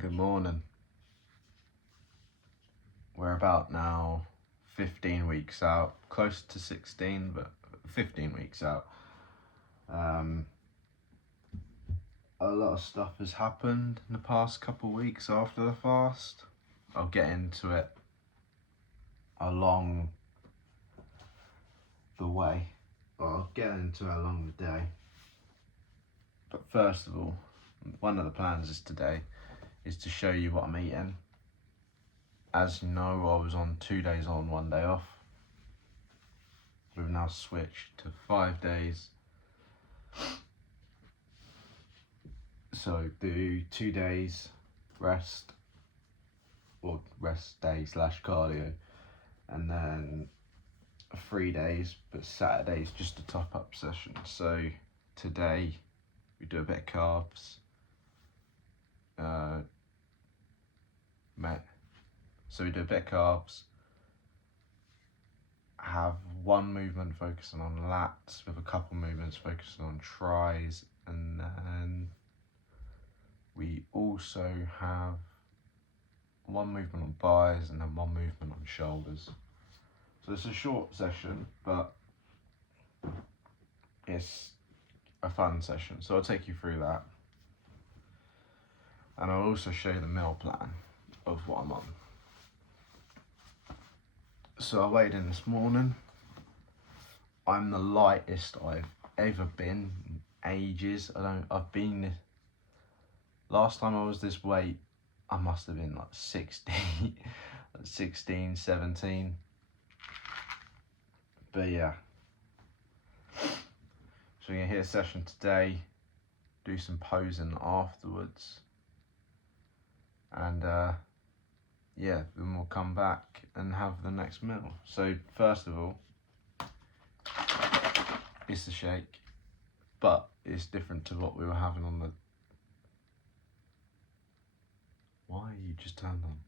Good morning. We're about now 15 weeks out, close to 16, but 15 weeks out. A lot of stuff has happened in the past couple of weeks after the fast. I'll get into it along the way. I'll get into it along the day. But first of all, one of the plans is today is to show you what I'm eating. As you know, I was on 2 days on, 1 day off. We've now switched to 5 days. So do 2 days rest, or rest day / cardio, and then 3 days, but Saturday's just a top up session. So today we do a bit of carbs, so we do a bit of carbs, have one movement focusing on lats with a couple movements focusing on tries, and then we also have one movement on buys and then one movement on shoulders. So it's a short session, but it's a fun session. So I'll take you through that. And I'll also show you the meal plan of what I'm on. So I weighed in this morning. I'm the lightest I've ever been in ages. Last time I was this weight, I must have been like 16, 17. But yeah. So we're gonna hit a session today, do some posing afterwards. And yeah, then we'll come back and have the next meal. So first of all, it's the shake, but it's different to what we were having on the... Why you just turned on?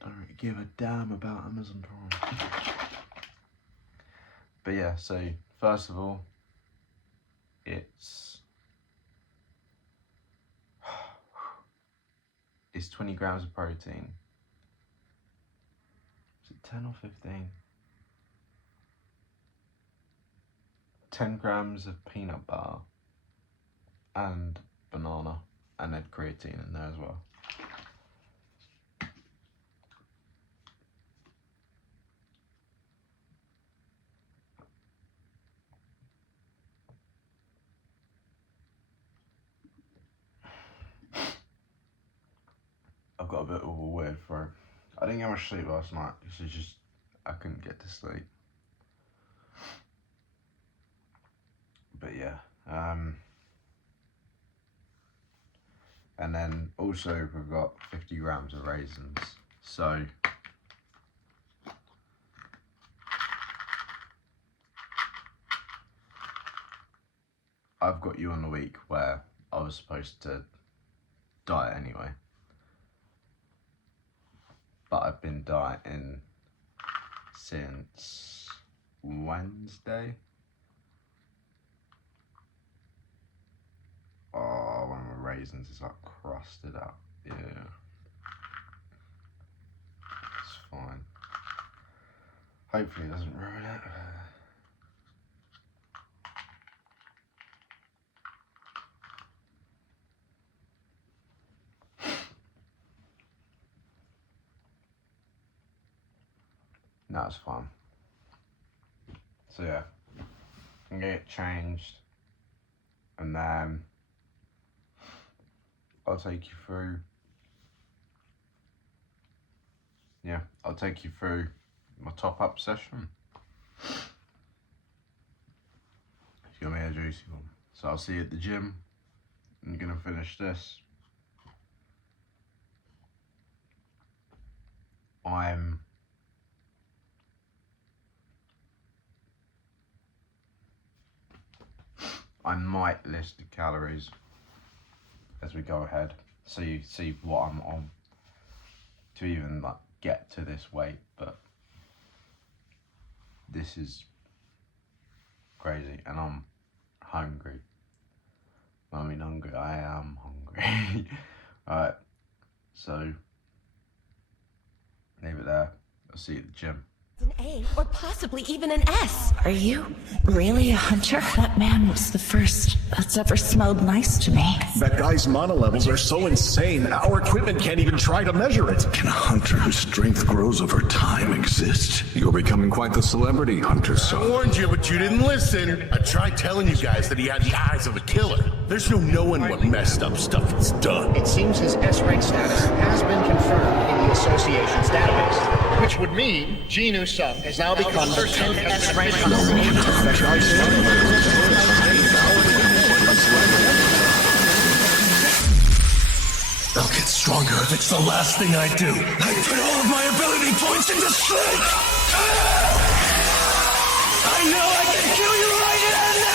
Don't give a damn about Amazon Prime. But yeah, so first of all, it's 20 grams of protein. Is it 10 or 15? 10 grams of peanut butter and banana, and then creatine in there as well. I've got a bit of a weird throat. I didn't get much sleep last night. I couldn't get to sleep. But yeah. And then also we've got 50 grams of raisins. So I've got you on the week where I was supposed to diet anyway. But I've been dieting since Wednesday. Oh, one of the raisins is like crusted up. Yeah. It's fine. Hopefully it doesn't ruin it. No, it's fine. So yeah, I'm gonna get changed, and then I'll take you through. Yeah, I'll take you through my top up session. It's gonna be a juicy one. So I'll see you at the gym. I'm gonna finish this. I might list the calories as we go ahead, so you see what I'm on to even like get to this weight, but this is crazy and I'm hungry. I mean hungry. I am hungry. Alright, so leave it there. I'll see you at the gym. An A or possibly even an S. Are you really a hunter? That man was the first that's ever smelled nice to me. That guy's mana levels are so insane, our equipment can't even try to measure it. Can a hunter whose strength grows over time exist? You're becoming quite the celebrity, Hunter Son. I warned you, but you didn't listen. I tried telling you guys that he had the eyes of a killer. There's no knowing what messed up stuff he's done. It seems his S-rank status has been confirmed in the Association's database, which would mean Genu Sung has now become the 10th S-rank hunter. I'll get stronger if it's the last thing I do. I put all of my ability points into strength. I know I can kill you right here now!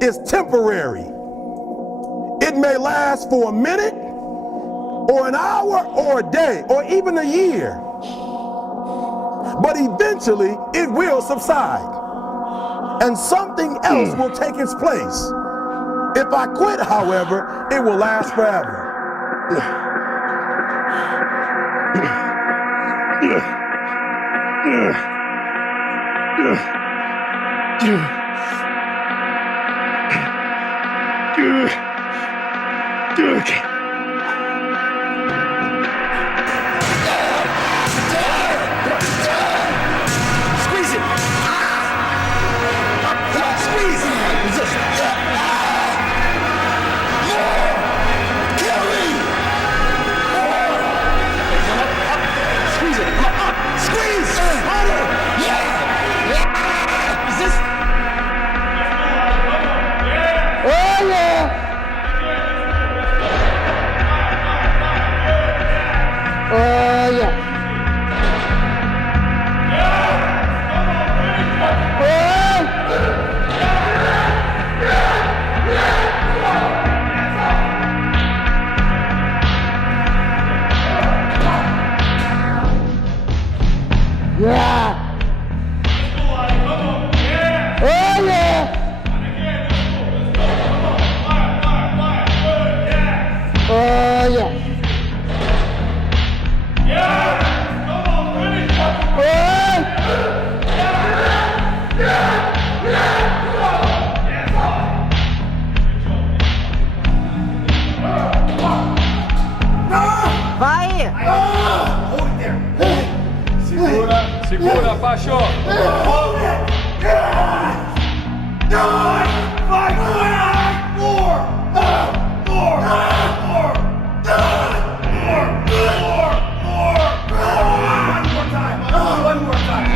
Is temporary. It may last for a minute, or an hour, or a day, or even a year. But eventually, it will subside, and something else will take its place. If I quit, however, it will last forever. Squeeze it! Squeeze! Resist! Kill me! Squeeze it! Squeeze! Harder! Yeah! Resist! Oh yeah! Oh yeah! Yeah! Oh yeah! Oh yeah! Vai! Hold it there. Segura, abaixo! Hold it! 9, 5, 4, 4, 4, 4, 4, 4, 4, 4. One more time.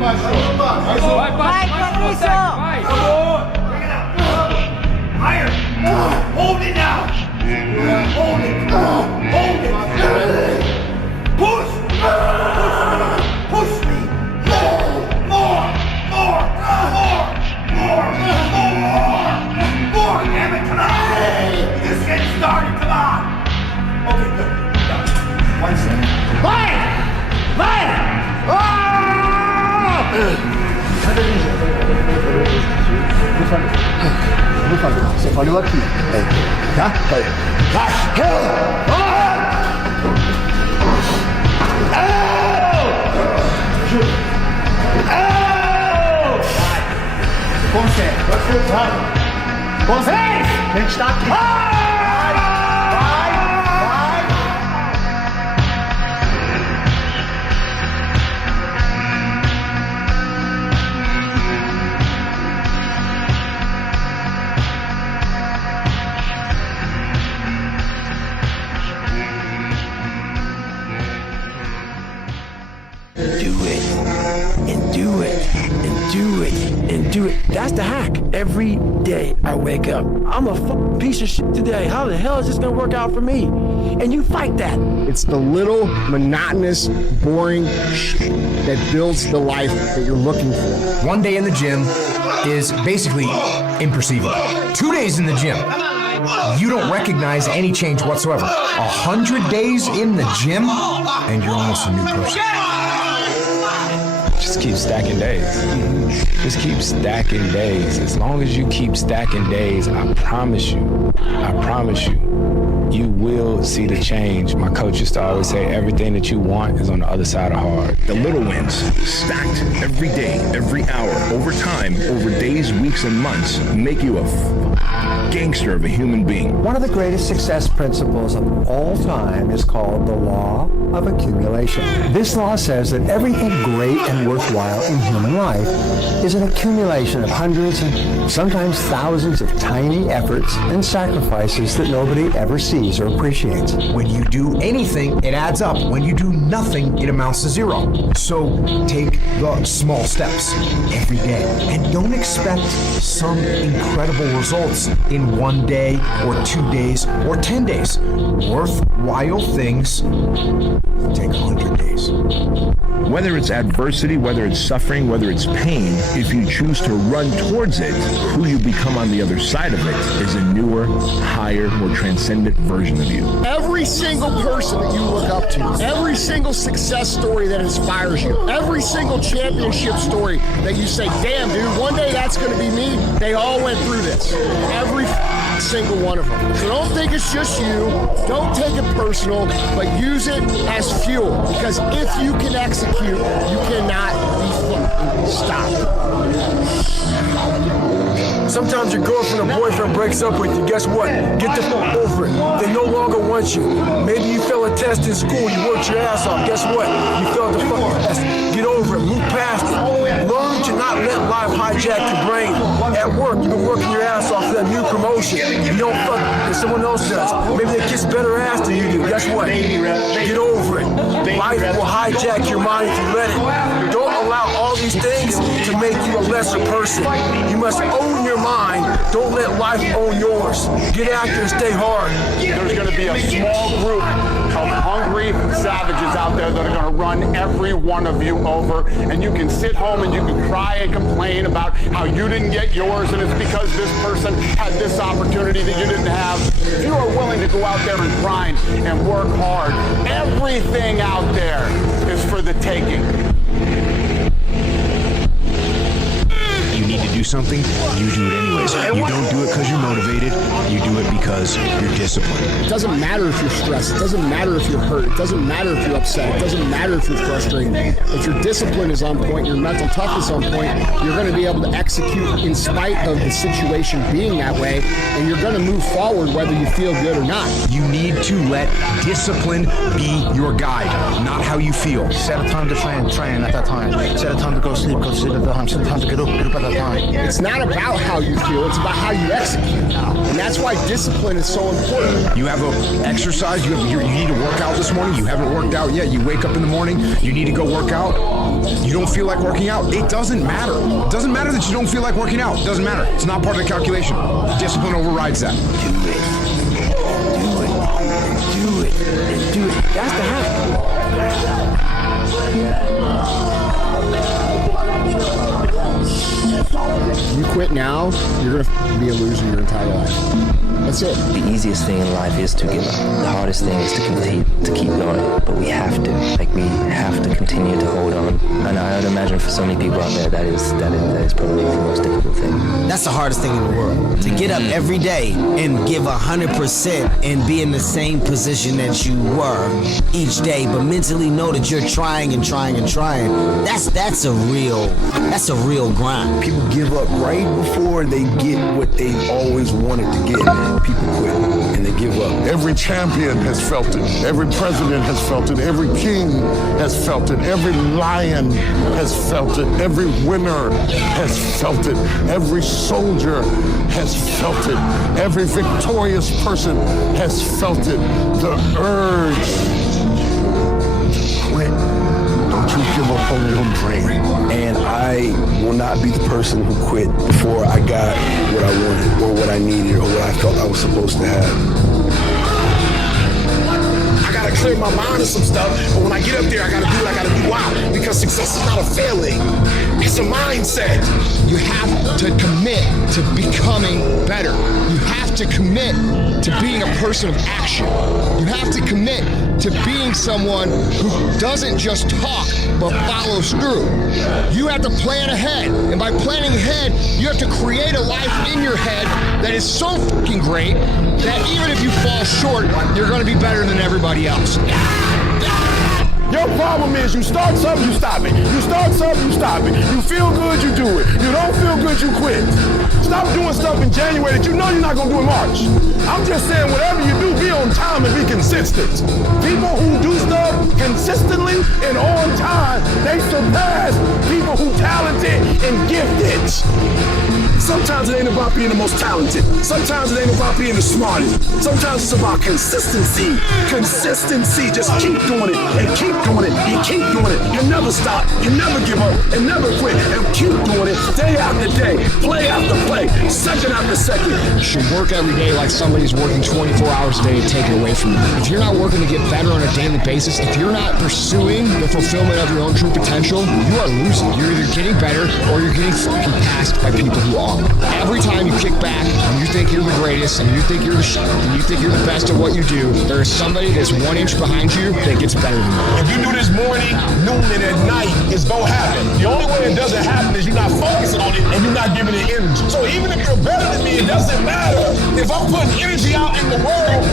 Mais uma, abaixo. Vai, Patrício! vai! Bring it out. Higher. Hold it now. Hold it. Hold it. Push. Push me. More. Damn it, come on. Just get started, come on. por favor. Você falhou aqui. Tá? Consegue. Consegue! A gente tá aqui. Vai! Do it. That's the hack. Every day I wake up, I'm a piece of shit today. How the hell is this gonna work out for me? And you fight that. It's the little monotonous, boring shit that builds the life that you're looking for. 1 day in the gym is basically imperceivable. 2 days in the gym, you don't recognize any change whatsoever. 100 days in the gym, and you're almost a new person. Just keep stacking days. Just keep stacking days. As long as you keep stacking days, I promise you, you will see the change. My coach used to always say, everything that you want is on the other side of hard. The little wins, stacked every day, every hour, over time, over days, weeks, and months, make you a gangster of a human being. One of the greatest success principles of all time is called the law of accumulation. This law says that everything great and worthwhile in human life is an accumulation of hundreds and sometimes thousands of tiny efforts and sacrifices that nobody ever sees or appreciates. When you do anything, it adds up. When you do nothing, it amounts to zero. So take the small steps every day and don't expect some incredible results in 1 day or 2 days or 10 days. Worthwhile things take 100 days. Whether it's adversity, whether it's suffering, whether it's pain, if you choose to run towards it, who you become on the other side of it is a newer, higher, more transcendent version of you. Every single person that you look up to, every single success story that inspires you, every single championship story that you say, damn, dude, one day that's going to be me, they all went through this. Every single one of them. So don't think it's just you. Don't take it personal, but use it as fuel. Because if you can execute, you cannot be stopped. Sometimes your girlfriend or boyfriend breaks up with you. Guess what? Get the fuck over it. They no longer want you. Maybe you failed a test in school. You worked your ass off. Guess what? You failed the fucking test. Get over it. Move past it. Learn to not let life hijack your brain. At work, you've been working your ass off for that new promotion. You don't fuck if someone else does. Maybe they kiss better ass than you do. Guess what? Get over it. Life will hijack your mind if you let it. Don't allow all these things to make you a lesser person. You must own your mind. Don't let life own yours. Get after and stay hard. There's going to be a small group of hungry savages out there that are going to run every one of you over, and you can sit home and you can cry and complain about how you didn't get yours and it's because this person had this opportunity that you didn't have. If you are willing to go out there and grind and work hard, everything out there is for the taking. You need to do something, you do it anyways. You don't do it because you're motivated, you do it because you're disciplined. It doesn't matter if you're stressed. It doesn't matter if you're hurt. It doesn't matter if you're upset. It doesn't matter if you're frustrated. If your discipline is on point, your mental toughness on point, you're going to be able to execute in spite of the situation being that way, and you're going to move forward whether you feel good or not. You need to let discipline be your guide, not how you feel. Set a time to train at that time. Set a time to go to sleep at that time. Set a time to get up at that time. It's not about how you feel, it's about how you execute. And that's why discipline is so important. You have an exercise, you need to work out this morning, you haven't worked out yet, you wake up in the morning, you need to go work out, you don't feel like working out, it doesn't matter. It doesn't matter that you don't feel like working out, it doesn't matter. It's not part of the calculation. Discipline overrides that. Do it. That's the hack. You quit now, you're gonna be a loser your entire life. That's it. The easiest thing in life is to give up. The hardest thing is to keep going. But we have to. We have to continue to hold on. And I would imagine for so many people out there, that is probably the most difficult thing. That's the hardest thing in the world. To get up every day and give 100% and be in the same position that you were each day, but mentally know that you're trying and trying and trying. That's a real grind. People give up right before they get what they always wanted to get. People quit and they give up. Every champion has felt it. Every president has felt it. Every king has felt it. Every lion has felt it. Every winner has felt it. Every soldier has felt it. Every victorious person has felt it. The urge to quit. Don't you give up on your dream. And I will not be the person who quit before I got what I wanted or what I needed or what I felt I was supposed to have. I gotta clear my mind of some stuff, but when I get up there, I gotta do what I gotta do. Why? Because success is not a failing. It's a mindset. You have to commit to becoming better. You have to commit to being a person of action. You have to commit to being someone who doesn't just talk, but follows through. You have to plan ahead. And by planning ahead, you have to create a life in your head that is so fucking great that even if you fall short, you're gonna be better than everybody else. Your problem is you start something, you stop it. You start something, you stop it. You feel good, you do it. You don't feel good, you quit. Stop doing stuff in January that you know you're not going to do in March. I'm just saying whatever you do, be on time and be consistent. People who do stuff consistently and on time, they surpass people who talented and gifted. Sometimes it ain't about being the most talented. Sometimes it ain't about being the smartest. Sometimes it's about consistency. Consistency. Just keep doing it and keep doing it and keep doing it. You never stop. You never give up and never quit. And keep doing it day after day, play after play, second after second. You should work every day like somebody's working 24 hours a day to take it away from you. If you're not working to get better on a daily basis, if you're not pursuing the fulfillment of your own true potential, you are losing. You're either getting better or you're getting fucking passed by people who are. Every time you kick back and you think you're the greatest and you think you're the shit and you think you're the best at what you do, there is somebody that's 1 inch behind you that gets better than you. If you do this morning, noon, and at night, it's gonna happen. The only way it doesn't happen is you're not focusing on it and you're not giving it energy. So even if you're better than me, it doesn't matter. If I'm putting energy out in the world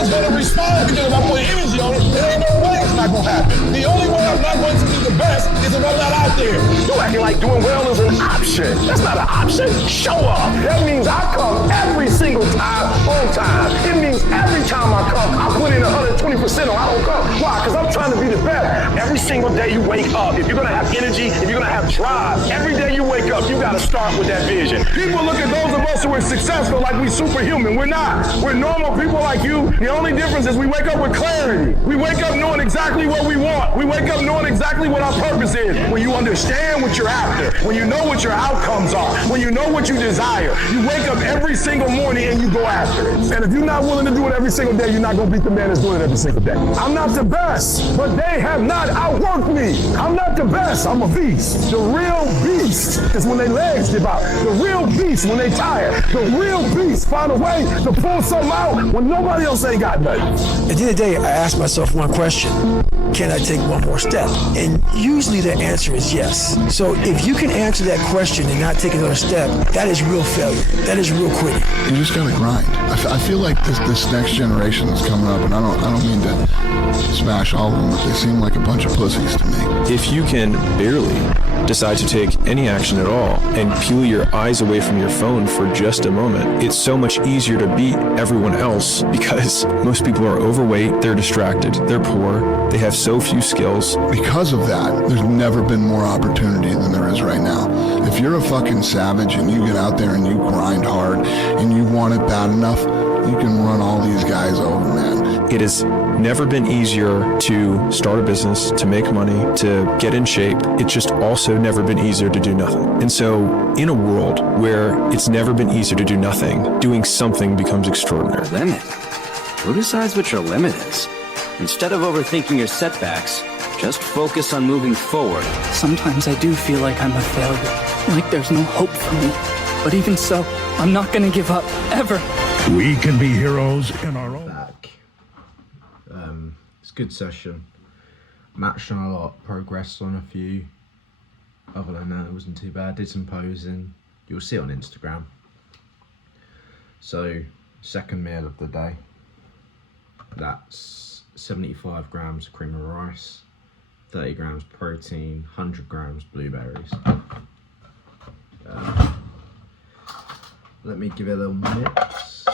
is gonna respond because if I put energy on it, there ain't no way it's not gonna happen. The only way I'm not going to be the best is if I'm not out there. You're acting like doing well is an option. That's not an option. Show up. That means I come every single time on time. It means every time I come, I put in 120% or I don't come. Why? Because I'm trying to be the best. Every single day you wake up, if you're going to have energy, if you're going to have drive, every day you wake up, you got to start with that vision. People look at those of us who are successful like we superhuman. We're not. We're normal people like you. The only difference is we wake up with clarity. We wake up knowing exactly what we want. We wake up knowing exactly what our purpose is. When you understand what you're after, when you know what your outcomes are, when you know what you desire, you wake up every single morning and you go after it. And if you're not willing to do it every single day, you're not going to beat the man that's doing it every single day. I'm not the best, but they have not outworked me. I'm not the best. I'm a beast. The real beast is when their legs give out. The real beast when they tired. The real beast find a way to pull something out when nobody else ain't got nothing. At the end of the day, I ask myself one question. Can I take one more step? And usually the answer is yes. So if you can answer that question and not take another step, that is real failure. That is real quitting. You just gotta grind. I feel like this next generation that's coming up, and I don't mean to smash all of them, but they seem like a bunch of pussies to me. If you can barely decide to take any action at all and peel your eyes away from your phone for just a moment, it's so much easier to beat everyone else because most people are overweight, they're distracted, they're poor, they have so few skills. Because of that, there's never been more opportunity than there is right now. If you're a fucking savage and you get out there and you grind hard and you want it bad enough, you can run all these guys over, man. It has never been easier to start a business, to make money, to get in shape. It's just also never been easier to do nothing. And so in a world where it's never been easier to do nothing, doing something becomes extraordinary. Limit? Who decides what your limit is? Instead of overthinking your setbacks, just focus on moving forward. Sometimes I do feel like I'm a failure, like there's no hope for me. But even so, I'm not gonna give up, ever. We can be heroes in our own. Back. It's a good session. Matched on a lot, progressed on a few. Other than that, it wasn't too bad. Did some posing. You'll see it on Instagram. So, second meal of the day. That's 75 grams of cream of rice, 30 grams protein, 100 grams blueberries. Let me give it a little mix.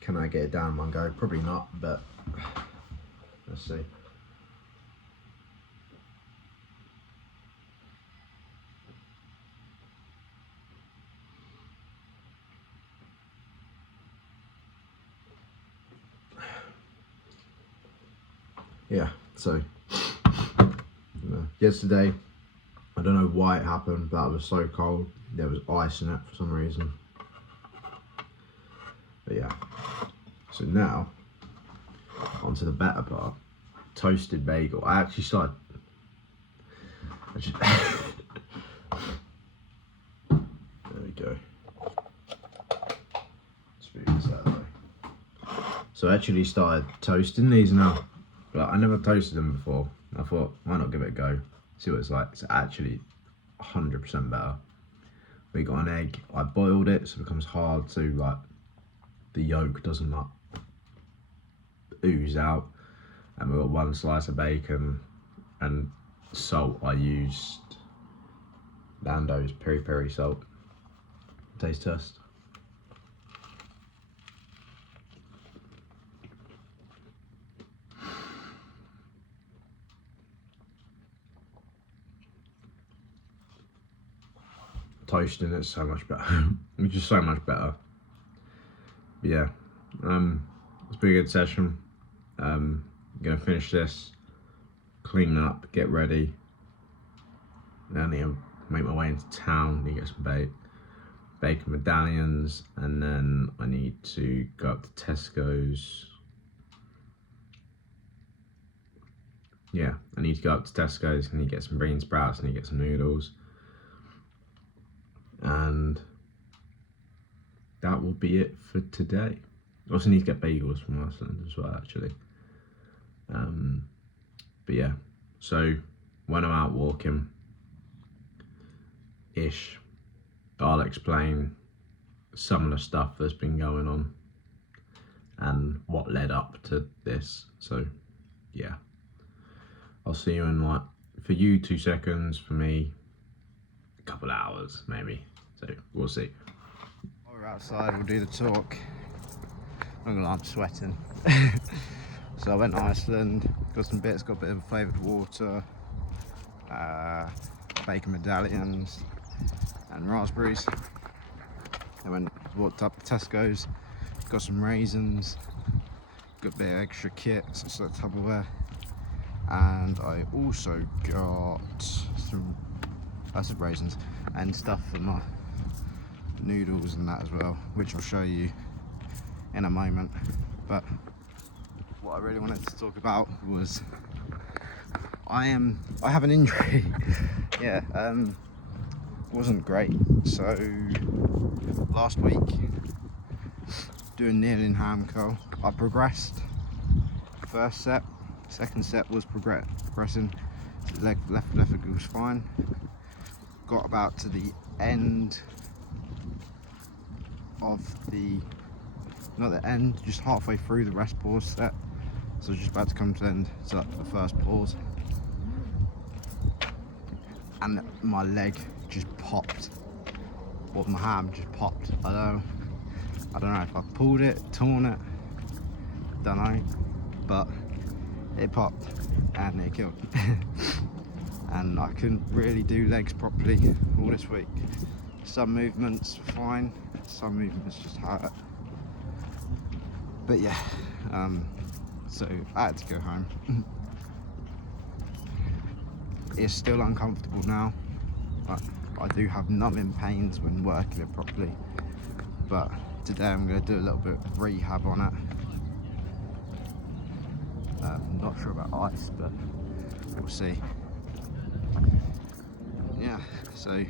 Can I get it down in one go? Probably not, but let's see. Yeah, so yesterday, I don't know why it happened, but it was so cold. There was ice in it for some reason. But yeah, so now onto the better part. Toasted bagel. I actually started. There we go. Smooth this out of the way. So I actually started toasting these now. But I never toasted them before. I thought, why not give it a go? See what it's like. It's actually 100% better. We got an egg. I boiled it so it becomes hard, so like the yolk doesn't like ooze out. And we got one slice of bacon and salt. I used Lando's peri peri salt. Taste test. Toasting it's so much better. It's just so much better. But yeah, it's a pretty good session. I'm gonna finish this, clean up, get ready. Then I need to make my way into town. Need to get some bacon medallions, and then I need to go up to Tesco's. Yeah, I need to go up to Tesco's. I need to get some bean sprouts. I need to get some noodles. And that will be it for today. I also need to get bagels from Iceland as well, actually. But yeah, so when I'm out walking ish, I'll explain some of the stuff that's been going on and what led up to this. So yeah, I'll see you in like, for you 2 seconds, for me a couple hours maybe. So we'll see. While we're outside, we'll do the talk. I'm gonna lie, I'm sweating. So I went to Iceland, got some bits, got a bit of flavoured water, bacon medallions and raspberries. I walked up to Tesco's, got some raisins, got a bit of extra kit, so it's like Tupperware. And I also got some raisins and stuff for my noodles and that as well, which I'll show you in a moment. But what I really wanted to talk about was I have an injury. Yeah, wasn't great. So last week doing kneeling ham curl, I progressed. First set, second set was progressing. Left leg was fine. Got about to the end of not the end, just halfway through the rest pause set. So I was just about to come to the end, so up to the first pause. And my leg just popped. Well, my ham just popped. I don't know if I pulled it, torn it, don't know. But it popped and it killed. And I couldn't really do legs properly all this week. Some movements were fine, some movements just hurt. But yeah, so I had to go home. It's still uncomfortable now, but I do have numbing pains when working it properly. But today I'm going to do a little bit of rehab on it. I'm not sure about ice, but we'll see. Yeah, so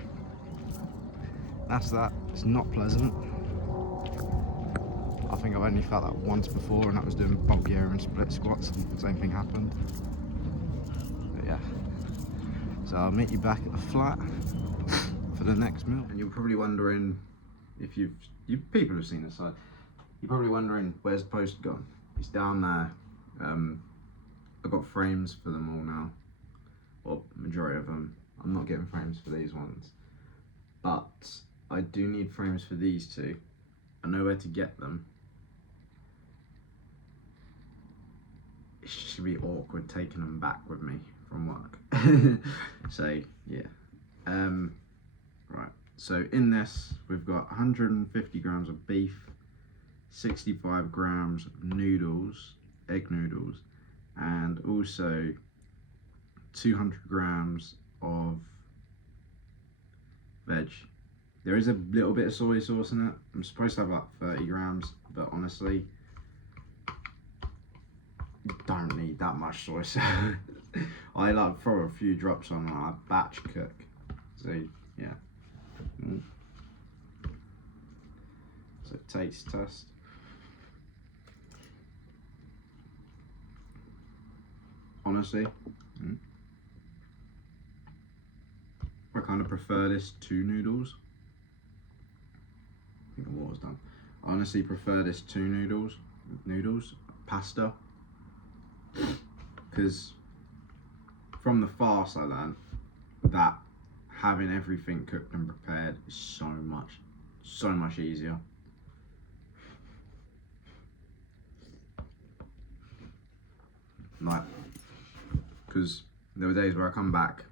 that's that. It's not pleasant. I think I've only felt that once before, and that was doing Bulgaria and split squats, and the same thing happened. But yeah, so I'll meet you back at the flat for the next meal. And you're probably wondering, if you people have seen this side, you're probably wondering where's the post gone. It's down there. I've got frames for them all now, or majority of them. I'm not getting frames for these ones, but I do need frames for these two. I know where to get them. It's just gonna be awkward taking them back with me from work. So yeah, right. So in this, we've got 150 grams of beef, 65 grams of noodles, egg noodles, and also 200 grams of veg. There is a little bit of soy sauce in it. I'm supposed to have like 30 grams, but honestly, you don't need that much soy sauce. I like throw a few drops on when I batch cook. So yeah. So taste test. Honestly, I kind of prefer this to noodles. I think the water's done. I honestly prefer this to noodles, pasta, because from the fast I learned that having everything cooked and prepared is so much easier. Like, because there were days where I come back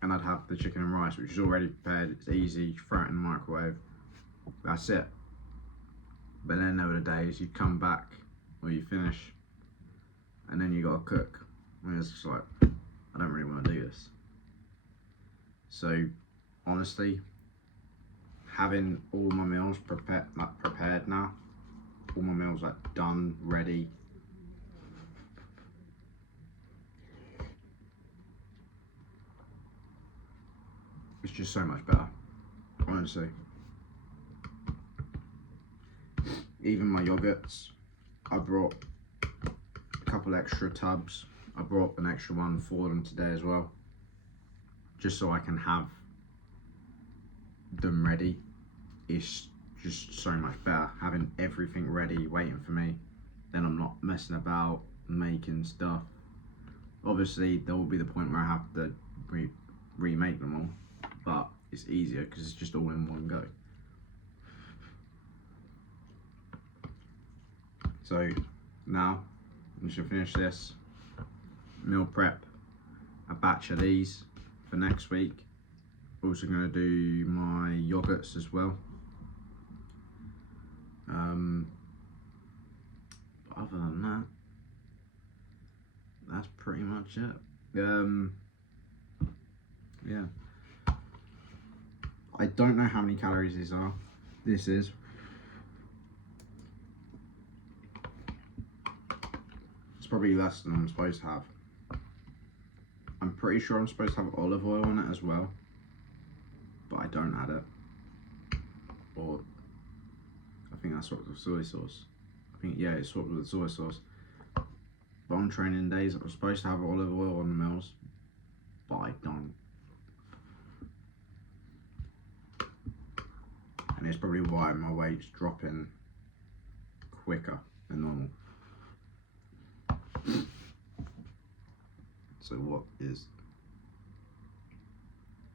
and I'd have the chicken and rice, which is already prepared, it's easy, you throw it in the microwave, that's it. But then there were the days you'd come back, or you finish, and then you gotta cook, and it's just like, I don't really want to do this. So honestly, having all my meals prepared now, all my meals like done, ready, it's just so much better, honestly. Even my yogurts, I brought a couple extra tubs. I brought an extra one for them today as well, just so I can have them ready. It's just so much better having everything ready waiting for me. Then I'm not messing about making stuff. Obviously there will be the point where I have to remake them all, but it's easier because it's just all in one go. So now I'm just gonna finish this meal prep, a batch of these for next week. Also gonna do my yogurts as well. Other than that, that's pretty much it. Yeah. I don't know how many calories these are. This is. It's probably less than I'm supposed to have. I'm pretty sure I'm supposed to have olive oil in it as well, but I don't add it. Or I think that's swapped with soy sauce. I think, yeah, it's swapped with soy sauce. But on training days, I'm supposed to have olive oil on the meals, but I don't. And it's probably why my weight's dropping quicker than normal.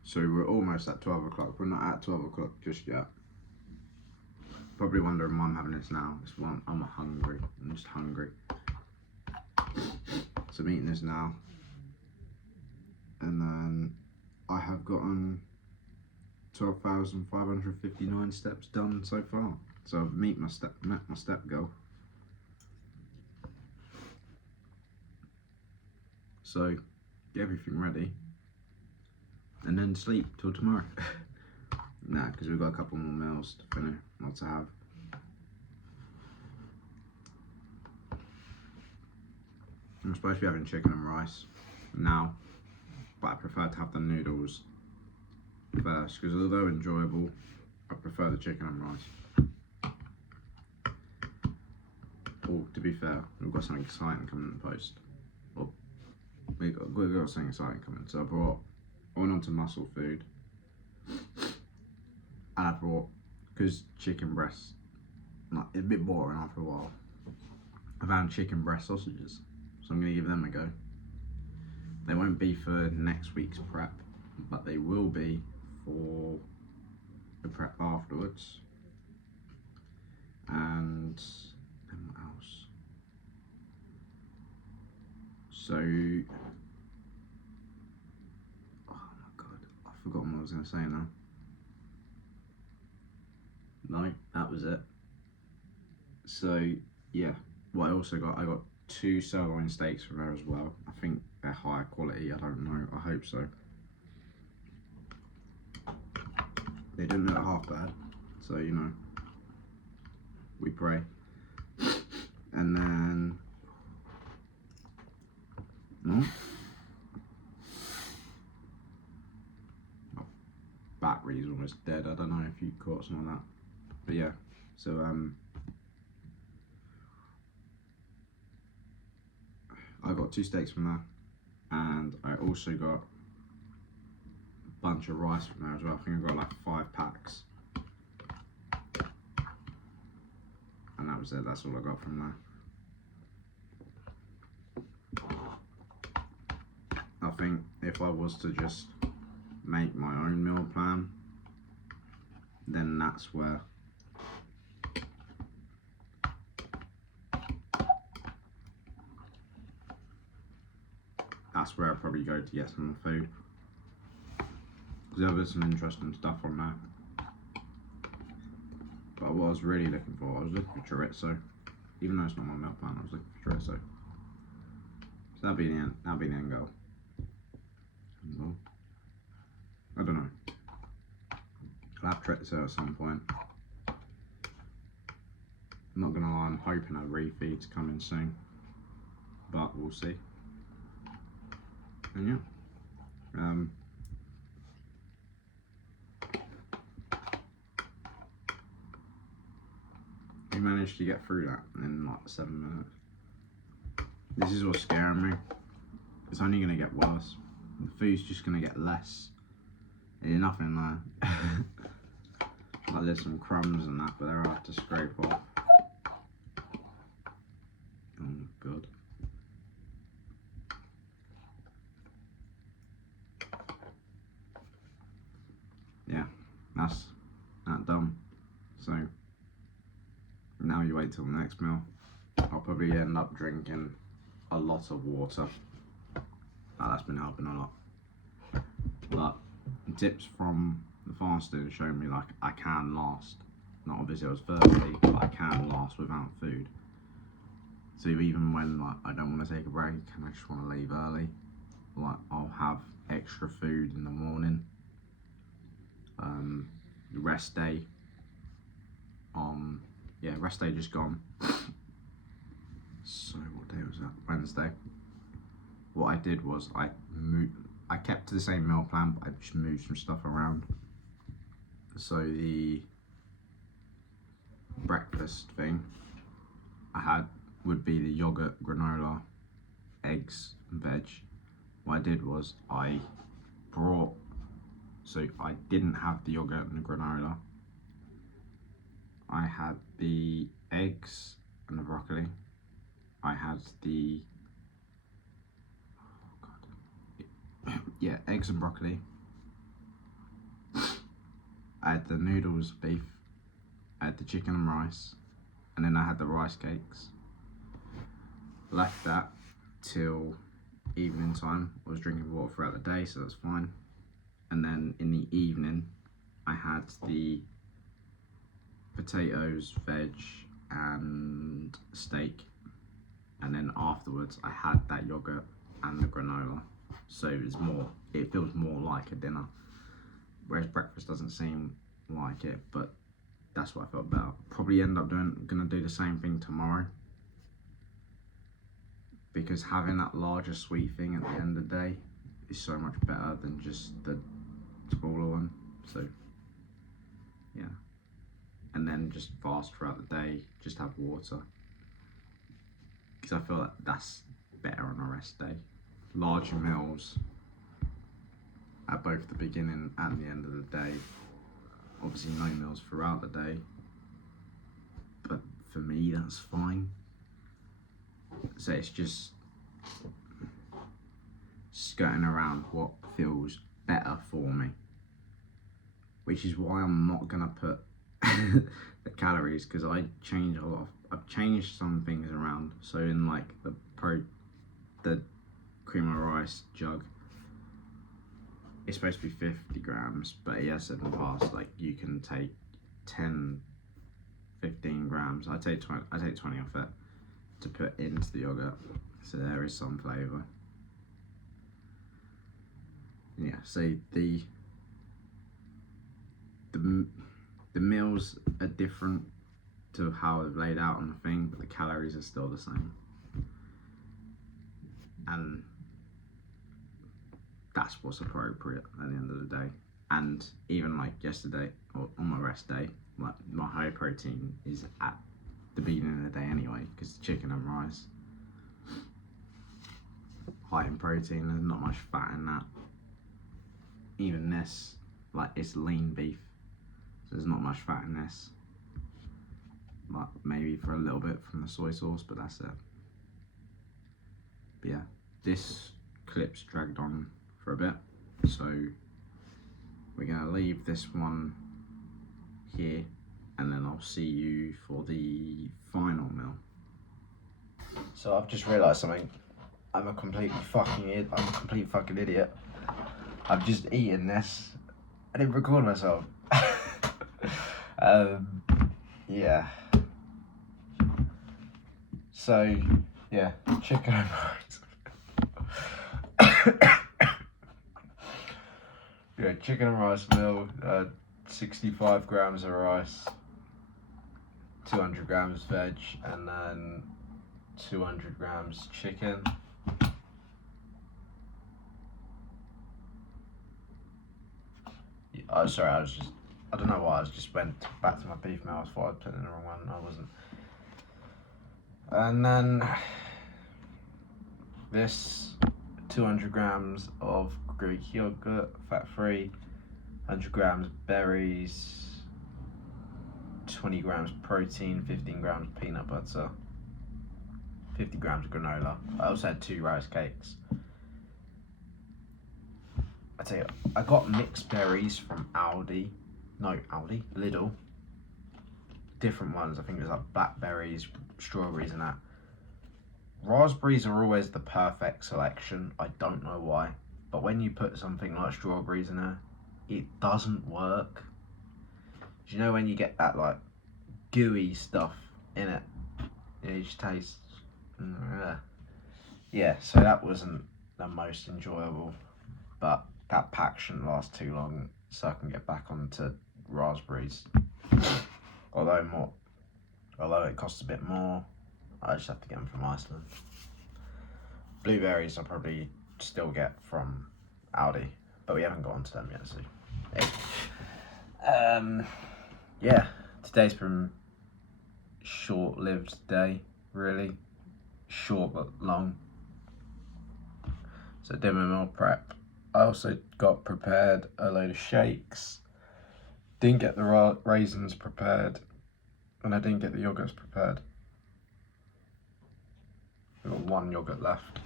So we're almost at 12 o'clock. We're not at 12 o'clock just yet. Probably wondering why I'm having this now. I'm hungry. I'm just hungry. So I'm eating this now. And then I have gotten 12,559 steps done so far. So I've met my step goal. So get everything ready and then sleep till tomorrow. Nah, because we've got a couple more meals to finish, not to have. I'm supposed to be having chicken and rice now, but I prefer to have the noodles first, because although enjoyable, I prefer the chicken and rice. Oh, to be fair, we've got something exciting coming in the post. Well, we've got something exciting coming. So I went on to muscle food, and I brought, because chicken breasts, like, it's a bit boring after a while, I found chicken breast sausages, so I'm going to give them a go. They won't be for next week's prep, but they will be for the prep afterwards. And what else? So, oh my god, I've forgotten what I was going to say now. No, that was it. So yeah, what I also got, I got 2 sirloin steaks from there as well. I think they're higher quality, I don't know, I hope so. They didn't look half bad, so you know, we pray. And then, my battery's almost dead, I don't know if you caught some of that. But yeah, so I got 2 steaks from there, and I also got a bunch of rice from there as well. I think I got like 5 packs, and that was it. That's all I got from there. I think if I was to just make my own meal plan, then that's where I'd probably go to get some food, because there's some interesting stuff on there. But what I was really looking for, I was looking for chorizo. Even though it's not my meal plan, I was looking for chorizo. So that'd be the end goal. Well, I don't know. I'll have chorizo at some point. I'm not gonna lie, I'm hoping a refeed's coming soon, but we'll see. And yeah, we managed to get through that in like 7 minutes. This is what's scaring me. It's only gonna get worse. The food's just gonna get less. There's nothing there. Like there's some crumbs and that, but they're hard to scrape off. Oh my god. Yeah, that's that done. So now you wait till the next meal. I'll probably end up drinking a lot of water. That's been helping a lot. But tips from the fasting show me like I can last. Not obviously I was thirsty, but I can last without food. So even when like I don't want to take a break and I just want to leave early, like I'll have extra food in the morning. Rest day. Yeah, rest day just gone. So what day was that? Wednesday. What I did was I kept to the same meal plan, but I just moved some stuff around. So the breakfast thing I had would be the yogurt, granola, eggs, and veg. What I did was so I didn't have the yogurt and the granola. I had the eggs and the broccoli. I had the yeah, eggs and broccoli. I had the noodles, beef. I had the chicken and rice, and then I had the rice cakes. Left that till evening time. I was drinking water throughout the day, so that's fine. And then in the evening, I had the potatoes, veg, and steak. And then afterwards, I had that yogurt and the granola. so it feels more like a dinner, whereas breakfast doesn't seem like it. But that's what I felt about. Probably end up gonna do the same thing tomorrow, because having that larger sweet thing at the end of the day is so much better than just the smaller one. So yeah, and then just fast throughout the day, just have water, because I feel like that's better on a rest day. Larger meals at both the beginning and the end of the day. Obviously no meals throughout the day, but for me that's fine. So it's just skirting around what feels better for me, which is why I'm not gonna put the calories, because I change a lot. I've changed some things around. So in like the cream of rice jug, it's supposed to be 50 grams, but he has said in the past like you can take 10, 15 grams. I take 20 off it to put into the yogurt, so there is some flavour. Yeah, so the meals are different to how they've laid out on the thing, but the calories are still the same. And that's what's appropriate at the end of the day. And even like yesterday, or on my rest day, like my high protein is at the beginning of the day anyway, because it's chicken and rice. High in protein, there's not much fat in that. Even this, like it's lean beef, so there's not much fat in this. Like maybe for a little bit from the soy sauce, but that's it. But yeah, this clip's dragged on for a bit, so we're gonna leave this one here, and then I'll see you for the final meal. So I've just realised something. I'm a complete fucking idiot. I've just eaten this. I didn't record myself. Yeah. So yeah, chicken and rice. Yeah, chicken and rice meal. 65 grams of rice, 200 grams veg, and then 200 grams chicken. Oh, sorry, I don't know why, I just went back to my beef meal. I thought I'd put in the wrong one, I wasn't. And then this 200 grams of Greek yogurt, fat-free, 100 grams berries, 20 grams protein, 15 grams peanut butter, 50 grams granola. I also had 2 rice cakes. I tell you, I got mixed berries from Lidl. Different ones, I think there's like blackberries, strawberries and that. Raspberries are always the perfect selection, I don't know why. But when you put something like strawberries in there, it doesn't work. Do you know when you get that like gooey stuff in it? It just tastes... Yeah, so that wasn't the most enjoyable, but that pack shouldn't last too long, so I can get back onto raspberries. Although it costs a bit more, I just have to get them from Iceland. Blueberries I'll probably still get from Aldi, but we haven't got onto them yet, so yeah, today's been short-lived day, really. Short but long. So did my meal prep. I also got prepared a load of shakes. Didn't get the raisins prepared, and I didn't get the yogurts prepared. I've got 1 yogurt left.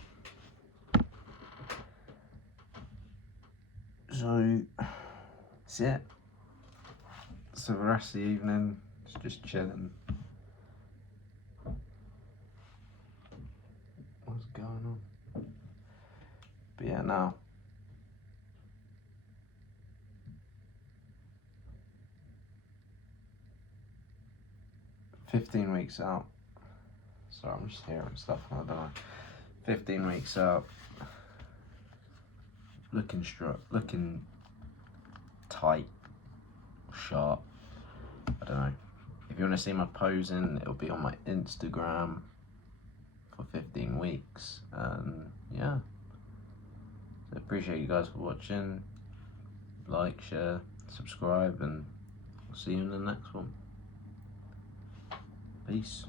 So that's it. So the rest of the evening is just chilling. What's going on? But yeah, now. "15 weeks out." Sorry, I'm just hearing stuff, I don't know. 15 weeks out. looking tight, sharp. I don't know. If you want to see my posing, it'll be on my Instagram for 15 weeks. And yeah, so appreciate you guys for watching. Like, share, subscribe, and I'll see you in the next one. Peace.